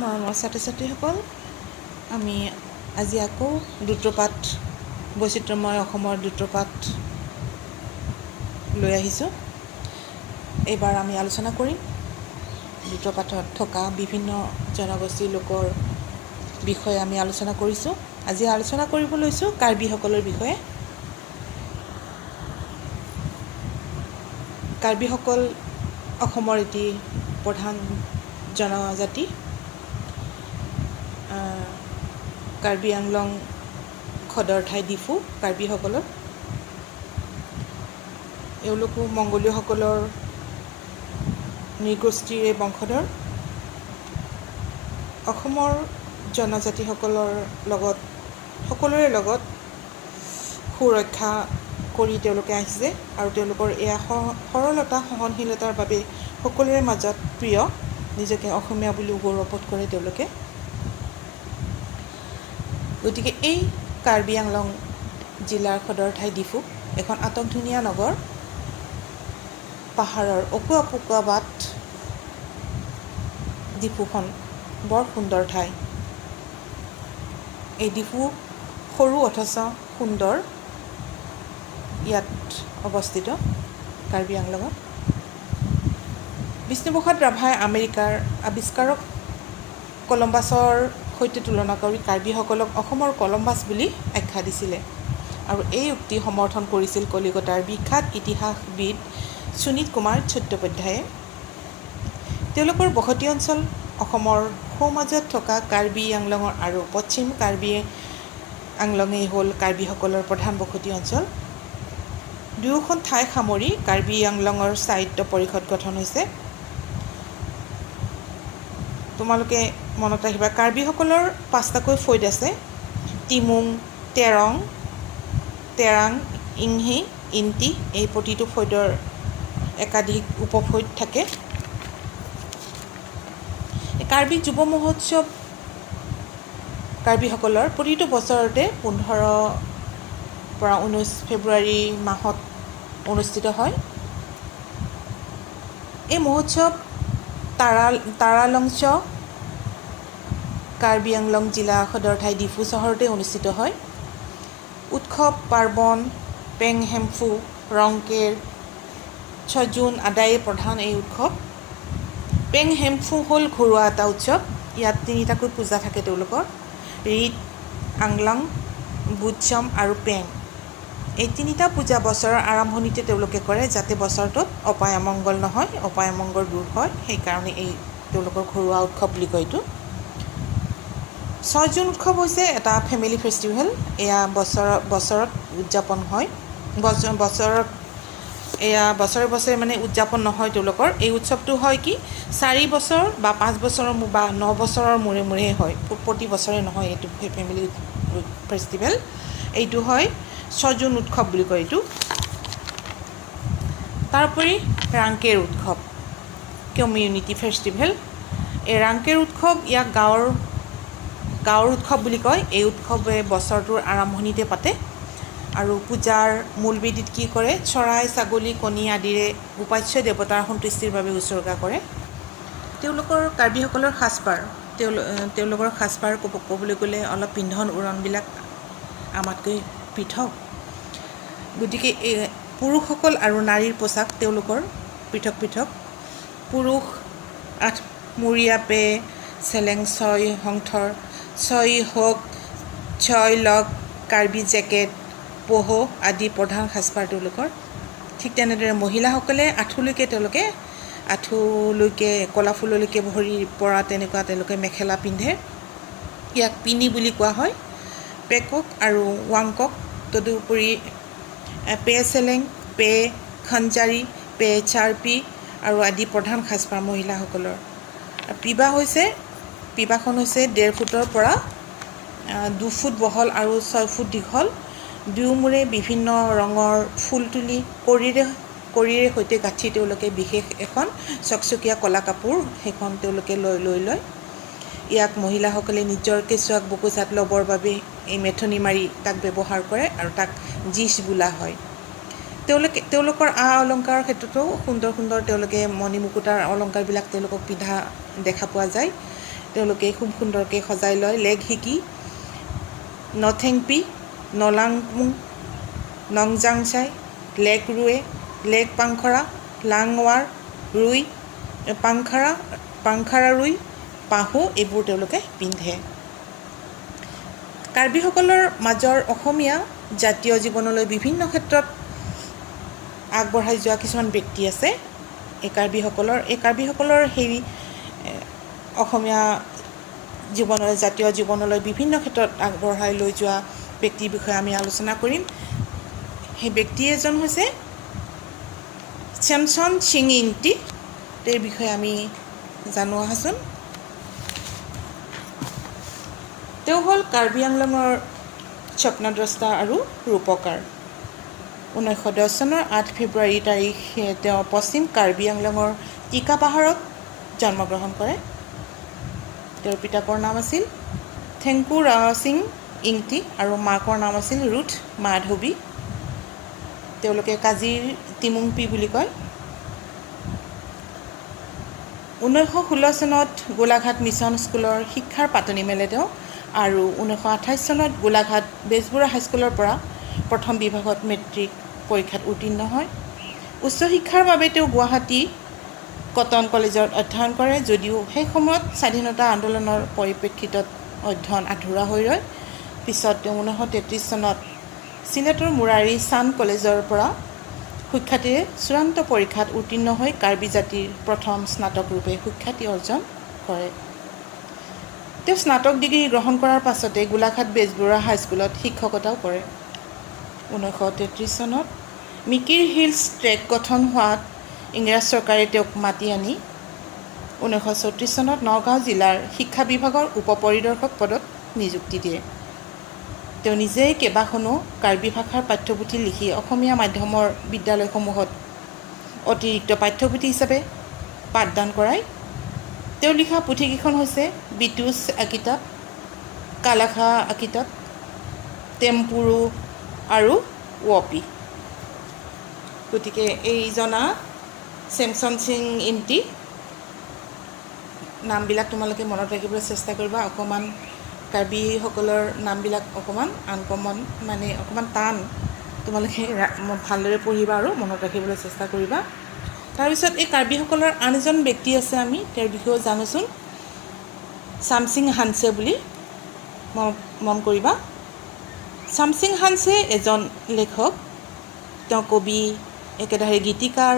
মৰমৰ ছাত্ৰ ছাত্ৰীসকল, আমি আজি আকৌ দ্ৰুতপাঠ বৈচিত্ৰ্যময় অসমৰ দ্ৰুতপাঠ লৈ আহিছোঁ। এইবাৰ আমি আলোচনা কৰিম দ্ৰুতপাঠত থকা বিভিন্ন জনগোষ্ঠীৰ লোকৰ বিষয়ে আমি আলোচনা কৰিছোঁ। আজি আলোচনা কৰিব লৈছোঁ কাৰ্বিসকলৰ বিষয়ে। কাৰ্বিসকল অসমৰ এটি প্ৰধান জনজাতি। কাৰ্বি আংলং সদৰ ঠাই ডিফু কাৰ্বিসকলৰ। এওঁলোকো মংগোলীয়সকলৰ নৃগোষ্ঠীৰে বংশধৰ। অসমৰ জনজাতিসকলৰ লগত সকলোৰে লগত সুৰক্ষা কৰি তেওঁলোকে আহিছে আৰু তেওঁলোকৰ এয়া সৰলতা সহনশীলতাৰ বাবে সকলোৰে মাজত প্ৰিয়। নিজকে অসমীয়া বুলিও গৌৰৱবোধ কৰে তেওঁলোকে। গতিকে এই কাৰ্বি আংলং জিলাৰ সদৰ ঠাই ডিফু এখন আটকধুনীয়া নগৰ। পাহাৰৰ অকোৱা পকোৱা বাট। ডিফুখন বৰ সুন্দৰ ঠাই। এই ডিফু সৰু অথচ সুন্দৰ ইয়াত অৱস্থিত কাৰ্বি আংলঙত। বিষ্ণুপ্ৰসাদ ৰাভাই আমেৰিকাৰ আৱিষ্কাৰক কলম্বাছৰ সৈতে তুলনা কৰি কাৰ্বিসকলক অসমৰ কলম্বাছ বুলি আখ্যা দিছিলে আৰু এই উক্তি সমৰ্থন কৰিছিল কলিকতাৰ বিখ্যাত ইতিহাসবিদ সুনীত কুমাৰ চট্টোপাধ্যায়ে। তেওঁলোকৰ বসতি অঞ্চল অসমৰ সোঁমাজত থকা কাৰ্বি আংলঙৰ আৰু পশ্চিম কাৰ্বি আংলঙেই হ'ল কাৰ্বিসকলৰ প্ৰধান বসতি অঞ্চল। দুয়োখন ঠাই সামৰি কাৰ্বি আংলঙৰ স্থায়িত্ব পৰিষদ গঠন হৈছে। তোমালোকে মনত ৰাখিবা, কাৰ্বিসকলৰ 5টাকৈ ফৈদ আছে: টিমুং, তেৰাং, ইংহি, ইন্তি। এই প্ৰতিটো ফৈদৰ একাধিক উপফৈদ থাকে। কাৰ্বি যুৱ মহোৎসৱ কাৰ্বিসকলৰ প্ৰতিটো বছৰতে 15 পৰা 19 ফেব্ৰুৱাৰী মাহত অনুষ্ঠিত হয়। এই মহোৎসৱ তাৰালংচ কাৰ্বি আংলং জিলা সদৰ ঠাই ডিফু চহৰতে অনুষ্ঠিত হয়। উৎসৱ পাৰ্বণ পেংহেমফু, ৰংকেৰ, ছজুন আদায়ে প্ৰধান এই উৎসৱ। পেংহেমফু হ'ল ঘৰুৱা এটা উৎসৱ। ইয়াত 3টাকৈ পূজা থাকে তেওঁলোকৰ: ৰিত, আংলাং, বুটচম আৰু পেং। এই 3টা পূজা বছৰৰ আৰম্ভণিতে তেওঁলোকে কৰে, যাতে বছৰটোত অপায় অমংগল নহয়, অপায় অমংগল দূৰ হয়। সেইকাৰণে এই তেওঁলোকৰ ঘৰুৱা উৎসৱ বুলি কয় এইটো। ছজুন উৎসৱ হৈছে এটা ফেমিলি ফেষ্টিভেল। এয়া বছৰত উদযাপন হয়। বছৰে বছৰে মানে উদযাপন নহয় তেওঁলোকৰ। এই উৎসৱটো হয় কি 4 বছৰ বা 5 বছৰৰ বা 9 বছৰৰ মূৰে মূৰেহে হয়, প্ৰতি বছৰে নহয়। এইটো ফেমিলি ফেষ্টিভেল। এইটো হয় ছজুন উৎসৱ বুলি কয় এইটো। তাৰোপৰি ৰাংকেৰ উৎসৱ কমিউনিটি ফেষ্টিভেল। এই ৰাংকেৰ উৎসৱ ইয়াক গাঁৱৰ উৎসৱ বুলি কয়। এই উৎসৱে বছৰটোৰ আৰম্ভণিতে পাতে আৰু পূজাৰ মূলবেদীত কি কৰে, চৰাই, ছাগলী, কণী আদিৰে উপাস্য দেৱতাৰ সন্তুষ্টিৰ বাবে উৎসৰ্গা কৰে। তেওঁলোকৰ কাৰ্বিসকলৰ সাজপাৰ ক'বলৈ গ'লে অলপ পিন্ধন উৰণবিলাক আমাতকৈ পৃথক। গতিকে পুৰুষসকল আৰু নাৰীৰ পোচাক তেওঁলোকৰ পৃথক পৃথক। পুৰুষ আঠমূৰীয়া পে, চেলেং ছয় হংথৰ, ছয় হোক, ছয় লগ, কাৰ্বি জেকেট, পহু আদি প্ৰধান সাজপাৰ তেওঁলোকৰ। ঠিক তেনেদৰে মহিলাসকলে আঁঠুলৈকে কলাফুললৈকে ভৰিৰ পৰা তেনেকুৱা তেওঁলোকে মেখেলা পিন্ধে। ইয়াক পিনি বুলি কোৱা হয়। পেকক আৰু ৱাংকক, তদুপৰি পে চেলেং, পে খঞ্জাৰী, পে চাৰ্পি আৰু আদি প্ৰধান সাজপাৰ মহিলাসকলৰ। পিবাখন হৈছে 1.5 ফুটৰ পৰা 2 ফুট বহল আৰু 6 ফুট দীঘল। দুয়োমূৰে বিভিন্ন ৰঙৰ ফুল তুলি কৰিৰে সৈতে গাঁঠি তেওঁলোকে বিশেষ এখন চকচকীয়া কলা কাপোৰ সেইখন তেওঁলোকে লৈ লয়। ইয়াক মহিলাসকলে নিজৰ কেঁচুৱাক বুকুচাত ল'বৰ বাবে এই মেথনি মাৰি তাক ব্যৱহাৰ কৰে আৰু তাক জিচ বোলা হয়। তেওঁলোকৰ অলংকাৰৰ ক্ষেত্ৰতো সুন্দৰ সুন্দৰ তেওঁলোকে মণি মুকুতাৰ অলংকাৰবিলাক তেওঁলোকক পিন্ধা দেখা পোৱা যায়। তেওঁলোকে খুব সুন্দৰকৈ সজাই লয়। লেগ শিকি, নথেংপি, নলাংমুং, নংজাংচাই, লেগ ৰুৱে, লেগ পাংখৰা, লাংৱাৰ, ৰুই, পাংখাৰা ৰুই, পাহু এইবোৰ তেওঁলোকে পিন্ধে। কাৰ্বিসকলৰ মাজৰ অসমীয়া জাতীয় জীৱনলৈ বিভিন্ন ক্ষেত্ৰত আগবঢ়াই যোৱা কিছুমান ব্যক্তি আছে। এই কাৰ্বিসকলৰ সেই অসমীয়া জীৱনলৈ, জাতীয় জীৱনলৈ বিভিন্ন ক্ষেত্ৰত আগবঢ়াই লৈ যোৱা ব্যক্তিৰ বিষয়ে আমি আলোচনা কৰিম। সেই ব্যক্তি এজন হৈছে চেমচন সিং ইংতি। তেওঁৰ বিষয়ে আমি জানো আহাচোন। তেওঁ হ'ল কাৰ্বি আংলঙৰ স্বপ্নদ্ৰষ্টা আৰু ৰূপকাৰ। 1910 চনৰ 8 ফেব্ৰুৱাৰী তাৰিখে তেওঁ পশ্চিম কাৰ্বি আংলঙৰ টিকা পাহাৰত জন্মগ্ৰহণ কৰে। তেওঁৰ পিতাকৰ নাম আছিল থেংকু ৰাওচিং ইংতি আৰু মাকৰ নাম আছিল ৰুথ মাধৱী। তেওঁলোকে কাজিৰ তিমুংপি বুলি কয়। 1916 চনত গোলাঘাট মিছন স্কুলৰ শিক্ষাৰ পাতনি মেলে তেওঁ, আৰু 1928 চনত গোলাঘাট বেজবৰুৱা হাইস্কুলৰ পৰা প্ৰথম বিভাগত মেট্ৰিক পৰীক্ষাত উত্তীৰ্ণ হয়। উচ্চ শিক্ষাৰ বাবে তেওঁ গুৱাহাটী কটন কলেজত অধ্যয়ন কৰে, যদিও সেই সময়ত স্বাধীনতা আন্দোলনৰ পৰিপ্ৰেক্ষিতত অধ্যয়ন আধৰুৱা হৈ ৰয়। পিছত তেওঁ 1933 চনত চিলেটৰ মুৰাৰী চান্দ কলেজৰ পৰা সুখ্যাতিৰে চূড়ান্ত পৰীক্ষাত উত্তীৰ্ণ হৈ কাৰ্বি জাতিৰ প্ৰথম স্নাতক ৰূপে সুখ্যাতি অৰ্জন কৰে। তেওঁ স্নাতক ডিগ্ৰী গ্ৰহণ কৰাৰ পাছতে গোলাঘাট বেজবৰুৱা হাইস্কুলত শিক্ষকতাও কৰে। 1933 চনত মিকিৰ হিলছ ট্ৰেক গঠন হোৱাত ইংৰাজ চৰকাৰে তেওঁক মাতি আনি 1934 চনত নগাঁও জিলাৰ শিক্ষা বিভাগৰ উপ পৰিদৰ্শক পদত নিযুক্তি দিয়ে। তেওঁ নিজেই কেইবাখনো কাৰ্বি ভাষাৰ পাঠ্যপুথি লিখি অসমীয়া মাধ্যমৰ বিদ্যালয়সমূহত অতিৰিক্ত পাঠ্যপুথি হিচাপে পাঠদান কৰায়। তেওঁ লিখা পুথিকেইখন হৈছে বিটুচ কিতাপ, কালাখা কিতাপ, টেম্পুৰু আৰু ৱপি। গতিকে এইজনা চেমচন সিং ইংতি নামবিলাক তোমালোকে মনত ৰাখিবলৈ চেষ্টা কৰিবা। অকণমান কাৰ্বিসকলৰ নামবিলাক অকণমান আনকমন, মানে অকণমান টান। তোমালোকে ভালদৰে পঢ়িবা আৰু মনত ৰাখিবলৈ চেষ্টা কৰিবা। তাৰপিছত এই কাৰ্বিসকলৰ আন এজন ব্যক্তি আছে, আমি তেওঁৰ বিষয়েও জানোচোন। চামসিং হানছে বুলি মন কৰিবা। চামসিং হানছে এজন লেখক। তেওঁ কবি, একেদৰে গীতিকাৰ,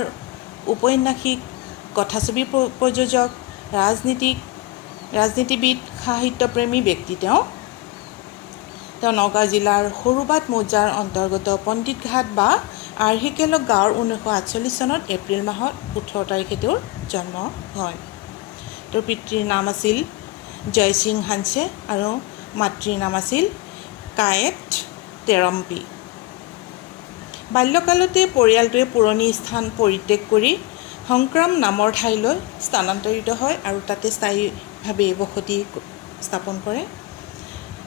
ঔপন্যাসিক, কথাছবি প্ৰযোজক, ৰাজনীতিবিদ, সাহিত্যপ্ৰেমী ব্যক্তি। তেওঁ নগাঁও জিলাৰ সৰুবাট মৌজাৰ অন্তৰ্গত পণ্ডিতঘাট বা আৰ্হিকেলক গাঁৱৰ 1948 চনত এপ্ৰিল মাহত 18 তাৰিখে তেওঁৰ জন্ম হয়। তেওঁৰ পিতৃৰ নাম আছিল জয়সিং হানছে আৰু মাতৃৰ নাম আছিল কায়েট তেৰম্পি। বাল্যকালতে পৰিয়ালটোৱে পুৰণি স্থান পৰিত্যাগ কৰি সংক্ৰাম নামৰ ঠাইলৈ স্থানান্তৰিত হয় আৰু তাতে স্থায়ীভাৱে বসতি স্থাপন কৰে।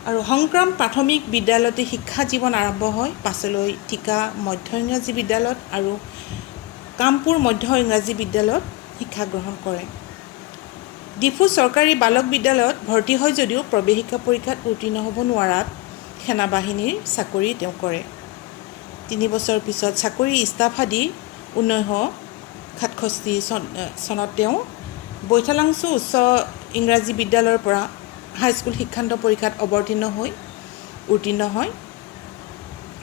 আৰু সংক্ৰাম প্ৰাথমিক বিদ্যালয়তে শিক্ষা জীৱন আৰম্ভ হয়। পাছলৈ টিকা মধ্য ইংৰাজী বিদ্যালয়ত আৰু কামপুৰ মধ্য ইংৰাজী বিদ্যালয়ত শিক্ষা গ্ৰহণ কৰে। ডিফু চৰকাৰী বালক বিদ্যালয়ত ভৰ্তি হয় যদিও প্ৰৱেশিকা পৰীক্ষাত উত্তীৰ্ণ হ'ব নোৱাৰাত সেনাবাহিনীৰ চাকৰি তেওঁ কৰে। 3 বছৰ পিছত চাকৰি ইস্তফা দি 1967 চনত তেওঁ বৈঠালাংছু উচ্চ ইংৰাজী বিদ্যালয়ৰ পৰা হাইস্কুল শিক্ষান্ত পৰীক্ষাত উত্তীৰ্ণ হয়।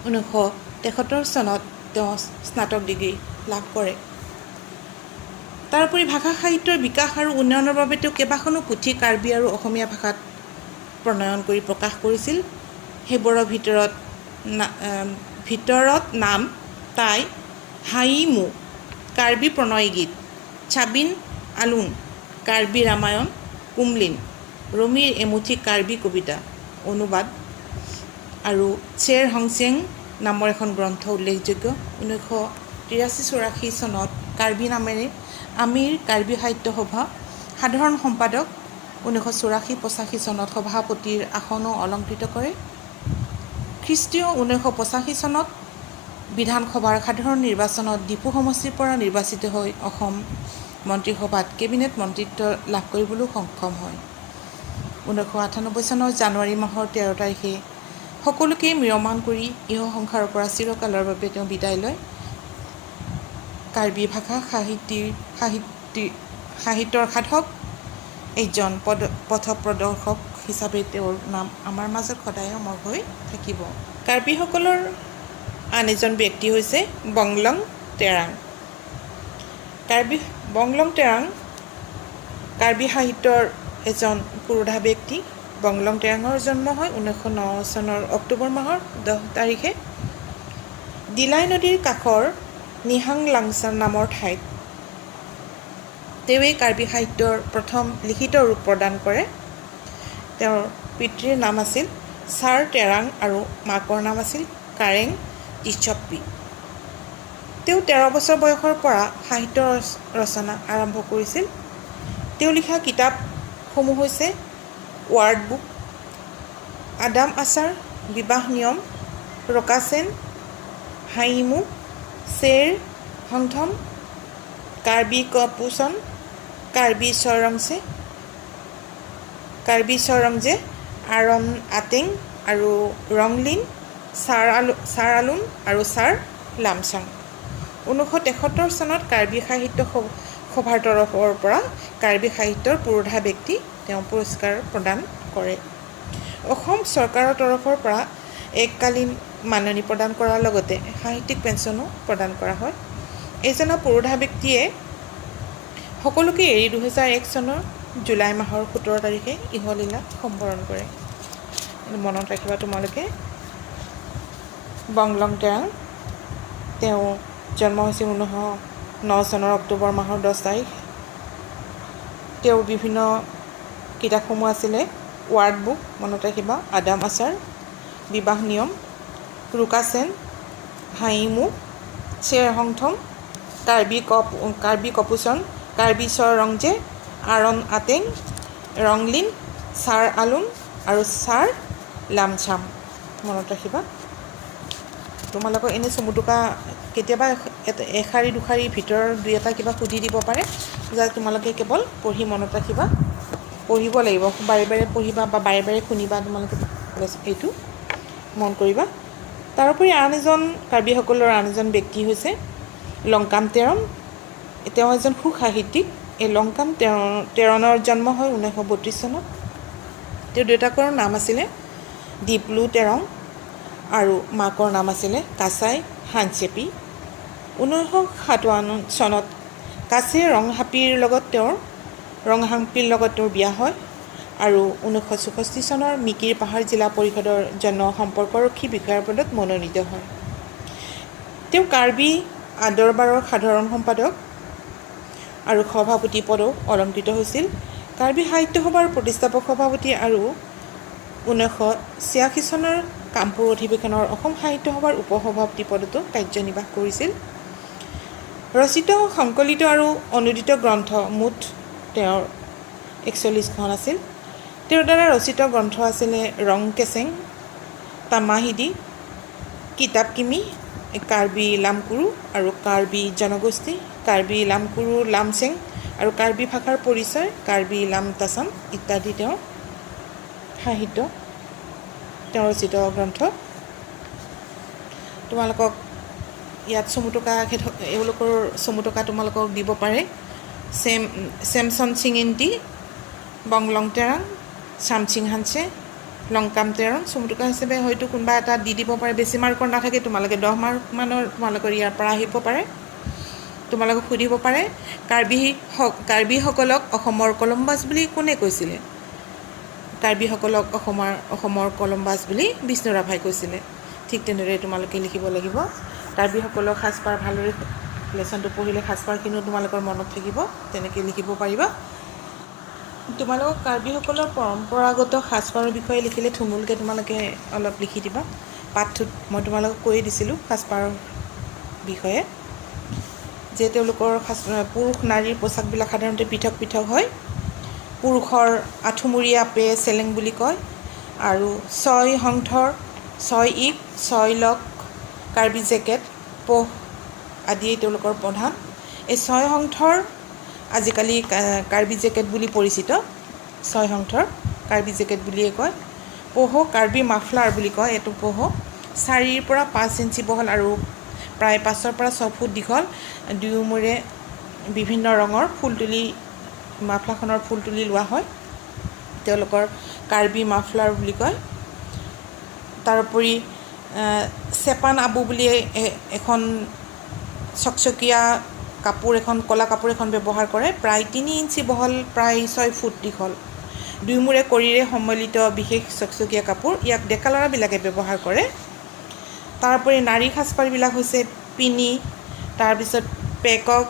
1973 চনত তেওঁ স্নাতক ডিগ্ৰী লাভ কৰে। তাৰোপৰি ভাষা সাহিত্যৰ বিকাশ আৰু উন্নয়নৰ বাবে তেওঁ কেইবাখনো পুথি কাৰ্বি আৰু অসমীয়া ভাষাত প্ৰণয়ন কৰি প্ৰকাশ কৰিছিল। সেইবোৰৰ ভিতৰত নাম তাই হাইমু, কাৰ্বি প্ৰণয় গীত, ছাবিন আলুং, কাৰ্বি ৰামায়ণ, কুমলিন, ৰমিৰ এমুঠি কাৰ্বি কবিতা অনুবাদ আৰু চেৰ হংচেং নামৰ এখন গ্ৰন্থ উল্লেখযোগ্য। 1983-84 চনত কাৰ্বি নামেৰে আমিৰ কাৰ্বি সাহিত্য সভা সাধাৰণ সম্পাদক, 1984-85 চনত সভাপতিৰ আসনো অলংকৃত কৰে। খ্ৰীষ্টীয় 1985 চনত বিধানসভাৰ সাধাৰণ নিৰ্বাচনত ডিফু সমষ্টিৰ পৰা নিৰ্বাচিত হৈ অসম মন্ত্ৰীসভাত কেবিনেট মন্ত্ৰীত্ব লাভ কৰিবলৈ সক্ষম হয়। 1998 চনৰ জানুৱাৰী মাহৰ 13 তাৰিখে সকলোকে ম্ৰিয়মান কৰি ইহ সংসাৰৰ পৰা চিৰকালৰ বাবে তেওঁ বিদায় লয়। কাৰ্বি ভাষা সাহিত্যৰ সাধক, এজন পথপ্ৰদৰ্শক হিচাপে তেওঁৰ নাম আমাৰ মাজত সদায় অমৰ হৈ থাকিব। কাৰ্বিসকলৰ আন এজন ব্যক্তি হৈছে বংলং তেৰাং। বংলং তেৰাং কাৰ্বি সাহিত্যৰ এজন পুৰোধা ব্যক্তি। বংলং তেৰাঙৰ জন্ম হয় 1909 চনৰ অক্টোবৰ মাহৰ 10 তাৰিখে দিলাই নদীৰ কাষৰ নিহাং লাংচান নামৰ ঠাইত। তেওঁৱেই কাৰ্বি সাহিত্যৰ প্ৰথম লিখিত ৰূপ প্ৰদান কৰে। তেওঁৰ পিতৃৰ নাম আছিল ছাৰ তেৰাং আৰু মাকৰ নাম আছিল কাৰেং টিছপ্পি। তেওঁ 13 বছৰ বয়সৰ পৰা সাহিত্য ৰচনা আৰম্ভ কৰিছিল। তেওঁ লিখা কিতাপসমূহ হৈছে ৱাৰ্ড বুক, আদাম আচাৰ, বিবাহ নিয়ম, ৰকাচেন, হাইমু, শ্বেৰ হংথম, কাৰ্বি কপুচন, কাৰ্বি চৰংজে, আৰণ আটেং আৰু ৰংলিন, ছাৰ আলুন আৰু ছাৰ লামচাং। 1973 চনত কাৰ্বি সাহিত্য সভাৰ তৰফৰ পৰা কাৰ্বি সাহিত্যৰ পুৰোধা ব্যক্তি তেওঁ পুৰস্কাৰ প্ৰদান কৰে। অসম চৰকাৰৰ তৰফৰ পৰা এককালীন মাননি প্ৰদান কৰাৰ লগতে সাহিত্যিক পেঞ্চনো প্ৰদান কৰা হয়। এইজনা পুৰোধা ব্যক্তিয়ে সকলোকে এৰি 2001 চনৰ জুলাই মাহৰ 17 তাৰিখে ইহলীলা সম্বৰণ কৰে। মনত ৰাখিবা তোমালোকে। বংলং তেৰাং, তেওঁ জন্ম হৈছিল 1909 চনৰ অক্টোবৰ মাহৰ 10 তাৰিখ। তেওঁৰ বিভিন্ন কিতাপসমূহ আছিলে ৱাৰ্ড বুক, মনত ৰাখিবা, আদাম আচাৰ, বিবাহ নিয়ম, ৰুকাচেন, হাইমু, শ্বেৰ হংথম, কাৰ্বি কপুচন, কাৰ্বি চৰংজে, আৰণ আটেং, ৰংলিন, ছাৰ আলুন আৰু ছাৰ লামচাম। মনত ৰাখিবা। তোমালোকক এনে চমুটোকা কেতিয়াবা এশাৰী দুশাৰী ভিতৰৰ দুই এটা কিবা সুধি দিব পাৰে, যাতে তোমালোকে কেৱল পঢ়ি মনত ৰাখিবা। পঢ়িব লাগিব, বাৰে বাৰে পঢ়িবা বা বাৰে বাৰে শুনিবা, তোমালোকে এইটো মন কৰিবা। তাৰোপৰি কাৰ্বিসকলৰ আন এজন ব্যক্তি হৈছে লংকাম তেৰণ। তেওঁ এজন সুসাহিত্যিক। এই লংকাম তেৰণৰ জন্ম হয় 1932 চনত। তেওঁৰ দেউতাকৰ নাম আছিলে ডিপলু তেৰং আৰু মাকৰ নাম আছিলে কাছাই হানচেপি। 1957 চনত কাছে ৰংহাপীৰ লগত তেওঁৰ বিয়া হয় আৰু 1964 চনৰ মিকিৰ পাহাৰ জিলা পৰিষদৰ জন সম্পৰ্কৰক্ষী বিষয়াৰ পদত মনোনীত হয়। তেওঁ কাৰ্বি আদৰবাৰৰ সাধাৰণ সম্পাদক আৰু সভাপতি পদও অলংকৃত হৈছিল। কাৰ্বি সাহিত্য সভাৰ প্ৰতিষ্ঠাপক সভাপতি আৰু 1986 চনৰ কামপুৰ অধিৱেশনৰ অসম সাহিত্য সভাৰ উপসভাপতি পদতো কাৰ্যনিৰ্বাহ কৰিছিল। ৰচিত, সংকলিত আৰু অনুদিত গ্ৰন্থ মুঠ তেওঁৰ 41খন আছিল। তেওঁৰ দ্বাৰা ৰচিত গ্ৰন্থ আছিলে ৰং কেচেং, তামাহিদি, কিতাপ কিমি, কাৰ্বি লামকুৰু আৰু কাৰ্বি জনগোষ্ঠী, কাৰ্বি লামকুৰু লামচেং আৰু কাৰ্বি ভাষাৰ পৰিচয়, কাৰ্বি লামতাচাম ইত্যাদি তেওঁৰ ৰচিত গ্ৰন্থ। তোমালোকক ইয়াত এওঁলোকৰ চমুটকা তোমালোকক দিব পাৰে। চেমচন চিঙিন্তি, বংলং তেৰাং, চামচিং হানচে, লংকাম তেৰণ। চমুটকা হিচাপে হয়তো কোনোবা এটা দি দিব পাৰে। বেছি মাৰ্কৰ নাথাকে, তোমালোকে 10 মাৰ্কমানৰ তোমালোকৰ ইয়াৰ পৰা আহিব পাৰে। তোমালোকক সুধিব পাৰে কাৰ্বিসকলক অসমৰ কলম্বাছ বুলি কোনে কৈছিলে? কাৰ্বিসকলক অসমৰ কলম্বাছ বুলি বিষ্ণু ৰাভাই কৈছিলে। ঠিক তেনেদৰে তোমালোকে লিখিব লাগিব। কাৰ্বিসকলৰ সাজপাৰ ভালদৰে লেচনটো পঢ়িলে সাজপাৰখিনিও তোমালোকৰ মনত থাকিব, তেনেকৈ লিখিব পাৰিবা। তোমালোকক কাৰ্বিসকলৰ পৰম্পৰাগত সাজপাৰৰ বিষয়ে লিখিলে থুমুলকৈ তোমালোকে অলপ লিখি দিবা। পাঠটোত মই তোমালোকক কৈয়ে দিছিলোঁ সাজপাৰৰ বিষয়ে, যে তেওঁলোকৰ পুৰুষ নাৰীৰ পোচাকবিলাক সাধাৰণতে পৃথক পৃথক হয়। পুৰুষৰ আঁঠুমূৰীয়া চেলেং বুলি কয়, আৰু 6 হংথৰ, 6 ইক, 6 লক, কাৰ্বি জেকেট, পোহ আদিয়েই তেওঁলোকৰ প্ৰধান। এই 6 হংথৰ আজিকালি কাৰ্বি জেকেট বুলি পৰিচিত। 6 হংথৰ কাৰ্বি জেকেট বুলিয়ে কয়। পহু কাৰ্বি মাফলাৰ বুলি কয়। এইটো পহু 4ৰ পৰা 5 ইঞ্চি বহল আৰু প্ৰায় 5ৰ পৰা 6 ফুট দীঘল, দুয়োমূৰে বিভিন্ন ৰঙৰ ফুল তুলি মাফলাখনৰ ফুল তুলি লোৱা হয়। তেওঁলোকৰ কাৰ্বি মাফলাৰ বুলি কয়। তাৰোপৰি চেপান আবু বুলি এখন চকচকীয়া কাপোৰ এখন ক'লা কাপোৰ এখন ব্যৱহাৰ কৰে, প্ৰায় 3 ইঞ্চি বহল, প্ৰায় 6 ফুট দীঘল, দুয়োমূৰে কৰিৰে সম্মিলিত বিশেষ চকচকীয়া কাপোৰ। ইয়াক ডেকা ল'ৰাবিলাকে ব্যৱহাৰ কৰে। তাৰোপৰি নাৰী সাজপাৰবিলাক হৈছে পিনি, তাৰপিছত পেকক,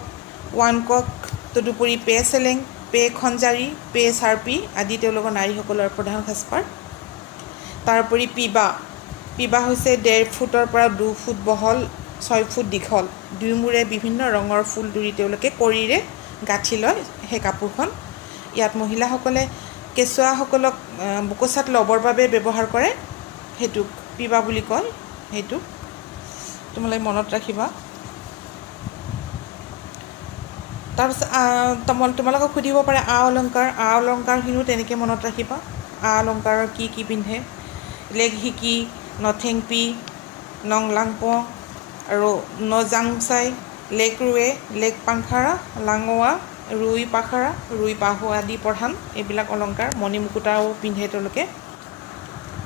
ওৱানকক, তদুপৰি পে চেলেং, পে খঞ্জাৰী, পে চাৰ্পি আদি তেওঁলোকৰ নাৰীসকলৰ প্ৰধান সাজপাৰ। তাৰোপৰি পিবা হৈছে 1.5 ফুটৰ পৰা 2 ফুট বহল, 6 ফুট দীঘল, দুয়োমূৰে বিভিন্ন ৰঙৰ ফুল তুলি তেওঁলোকে কৰিৰে গাঁঠি লয় সেই কাপোৰখন। ইয়াত মহিলাসকলে কেঁচুৱাসকলক বুকুচাত ল'বৰ বাবে ব্যৱহাৰ কৰে, সেইটোক পিবা বুলি কয়। সেইটো তোমালোকে মনত ৰাখিবা। তাৰপিছত তোমালোকক সুধিব পাৰে অলংকাৰ। অলংকাৰখিনিও তেনেকৈ মনত ৰাখিবা। অলংকাৰৰ কি পিন্ধে: লেগ হিকি, নথেংপি, নংলাংপ আৰু নজাংচাই, লেগ ৰুৱে, লেগ পাংখাৰা, লাঙৱা, ৰুই পাখাৰা, ৰুই পাহু আদি প্ৰধান এইবিলাক অলংকাৰ। মণিমুকুতাও পিন্ধে তেওঁলোকে।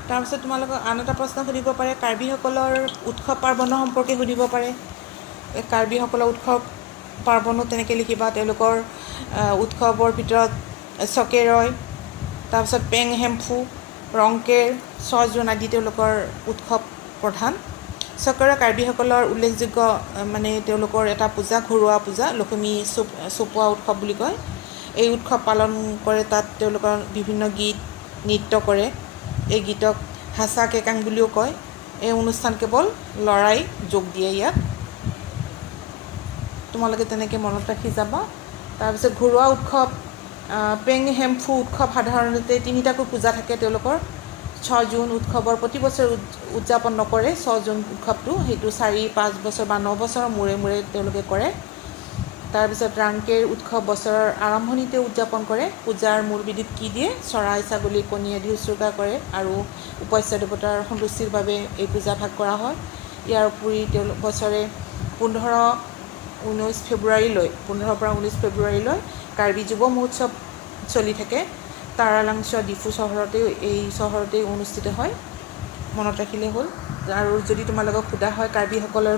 তাৰপিছত তোমালোকক আন এটা প্ৰশ্ন সুধিব পাৰে, কাৰ্বিসকলৰ উৎসৱ পাৰ্বণৰ সম্পৰ্কে সুধিব পাৰে। কাৰ্বিসকলৰ উৎসৱ পাৰ্বণো তেনেকৈ লিখিবা। তেওঁলোকৰ উৎসৱৰ ভিতৰত চকেৰয়, তাৰপিছত পেং হেম্ফু, ৰংকেৰ, 6 জুন আদি তেওঁলোকৰ উৎসৱ প্ৰধান। চকেৰয় কাৰ্বিসকলৰ উল্লেখযোগ্য তেওঁলোকৰ এটা পূজা, ঘৰুৱা পূজা, লখিমী চপোৱা উৎসৱ বুলি কয়। এই উৎসৱ পালন কৰে, তাত তেওঁলোকৰ বিভিন্ন গীত নৃত্য কৰে। এই গীতক হাচা কেকাং বুলিও কয়। এই অনুষ্ঠান কেৱল ল'ৰাই যোগ দিয়ে ইয়াত। তোমালোকে তেনেকৈ মনত ৰাখি যাবা। তাৰপিছত ঘৰুৱা উৎসৱ পেং হেম্ফু উৎসৱ সাধাৰণতে 3টাকৈ পূজা থাকে তেওঁলোকৰ। 6 জুন উৎসৱৰ প্ৰতি বছৰ উদযাপন নকৰে। 6 জুন উৎসৱটো সেইটো 4-5 বছৰ বা 9 বছৰৰ মূৰে মূৰে তেওঁলোকে কৰে। তাৰপিছত ৰাংকেৰ উৎসৱ বছৰৰ আৰম্ভণিতে উদযাপন কৰে। পূজাৰ মূল বিধিত কি দিয়ে? চৰাই ছাগলী কণী আদি উৎসৰ্গা কৰে আৰু উপস্য দেৱতাৰ সন্তুষ্টিৰ বাবে এই পূজা ভাগ কৰা হয়। ইয়াৰ উপৰি বছৰে 15-19 ফেব্ৰুৱাৰীলৈ কাৰ্বি যুৱ মহোৎসৱ চলি থাকে। তাৰালাংচ ডিফু এই চহৰতেই অনুষ্ঠিত হয়। মনত ৰাখিলেই হ'ল। আৰু যদি তোমালোকক সোধা হয় কাৰ্বিসকলৰ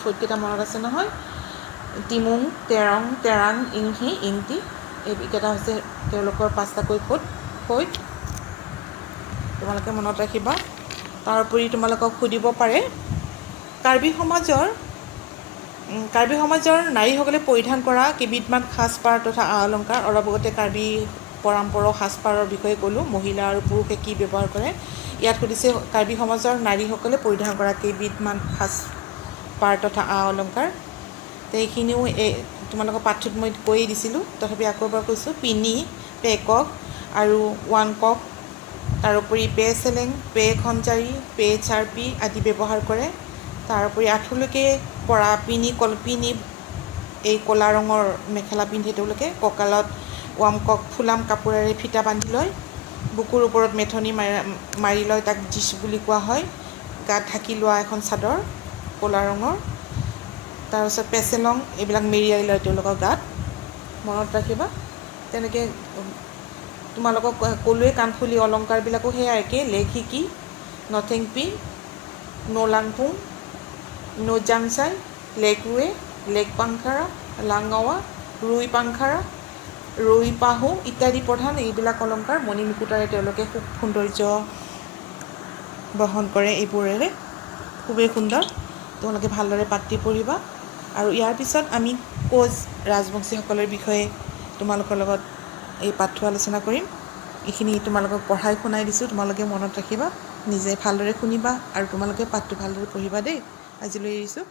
ফ্ৰুইটকেইটা মনত আছে নহয়? টিমুং, তেৰং, তেৰাং, ইংহি, ইংটি এইকেইটা হৈছে তেওঁলোকৰ 5টাকৈ ফ্ৰুইট। তোমালোকে মনত ৰাখিবা। তাৰোপৰি তোমালোকক সুধিব পাৰে কাৰ্বি সমাজৰ নাৰীসকলে পৰিধান কৰা কেইবিধমান সাজপাৰ তথা অলংকাৰ। অলপ আগতে কাৰ্বি পৰম্পৰা সাজপাৰৰ বিষয়ে ক'লোঁ, মহিলা আৰু পুৰুষে কি ব্যৱহাৰ কৰে। ইয়াত সুধিছে কাৰ্বি সমাজৰ নাৰীসকলে পৰিধান কৰা কেইবিধমান সাজপাৰ তথা অলংকাৰ। এইখিনিও তোমালোকৰ পাঠটোত মই কৈয়ে দিছিলোঁ, তথাপি আকৌ এবাৰ কৈছোঁ। পিনি, পেকক আৰু ওৱানকক, তাৰোপৰি পে চেলেং, পে খঞ্জাৰী, পে চাৰ্পি আদি ব্যৱহাৰ কৰে। তাৰোপৰি আঁঠুলৈকে পৰা পিনি এই ক'লা ৰঙৰ মেখেলা পিন্ধে তেওঁলোকে। কঁকালত ওৱামকক ফুলাম কাপোৰেৰে ফিটা বান্ধি লয়। বুকুৰ ওপৰত মেথনি মাৰি লয়, তাক জিচ বুলি কোৱা হয়। গাত ঢাকি লোৱা এখন চাদৰ ক'লা ৰঙৰ। তাৰপিছত পেচেলং এইবিলাক মেৰিয়াই লয় তেওঁলোকৰ গাত। মনত ৰাখিবা। তেনেকৈ তোমালোকক ক'লোৱে কাণফুলি অলংকাৰবিলাকো সেয়া একেই। লেগ হিকি, নথেংপি, নলাংপুং, নজাংচাই, লেগ ৰুৱে, লেগ পাংখাৰা, লাঙৱা, ৰুই পাংখাৰা, ৰুই পাহু ইত্যাদি প্ৰধান এইবিলাক অলংকাৰ। মণিমুকুতাৰে তেওঁলোকে খুব সৌন্দৰ্য বহন কৰে। এইবোৰেৰে খুবেই সুন্দৰ। তোমালোকে ভালদৰে পাঠটি পঢ়িবা। আৰু ইয়াৰ পিছত আমি কোচ ৰাজবংশীসকলৰ বিষয়ে তোমালোকৰ লগত এই পাঠটো আলোচনা কৰিম। এইখিনি তোমালোকক পঢ়াই শুনাই দিছোঁ, তোমালোকে মনত ৰাখিবা, নিজে ভালদৰে শুনিবা আৰু তোমালোকে পাঠটো ভালদৰে পঢ়িবা দেই। আজিলৈ এৰিছোঁ।